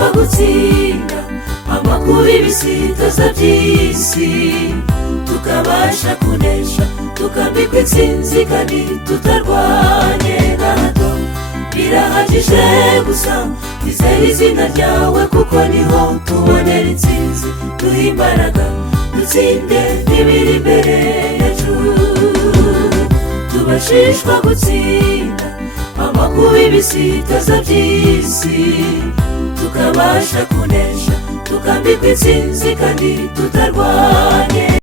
tubashishwa gutsinda amakuba ibisitaza by'isi, tukabasha kunesha tukambikwa intsinzi kandi tutarwanye na hato. Birahagije gusa twizere izina ryawe, kuko niho tubonera intsinzi. Duhe imbaraga dutsinde n'ibiri imbere yacu, tubashishwa gutsinda amakuba ibisitaza by'isi, tukabasha kunesha tukambikwa intsinzi kandi tutarwanye.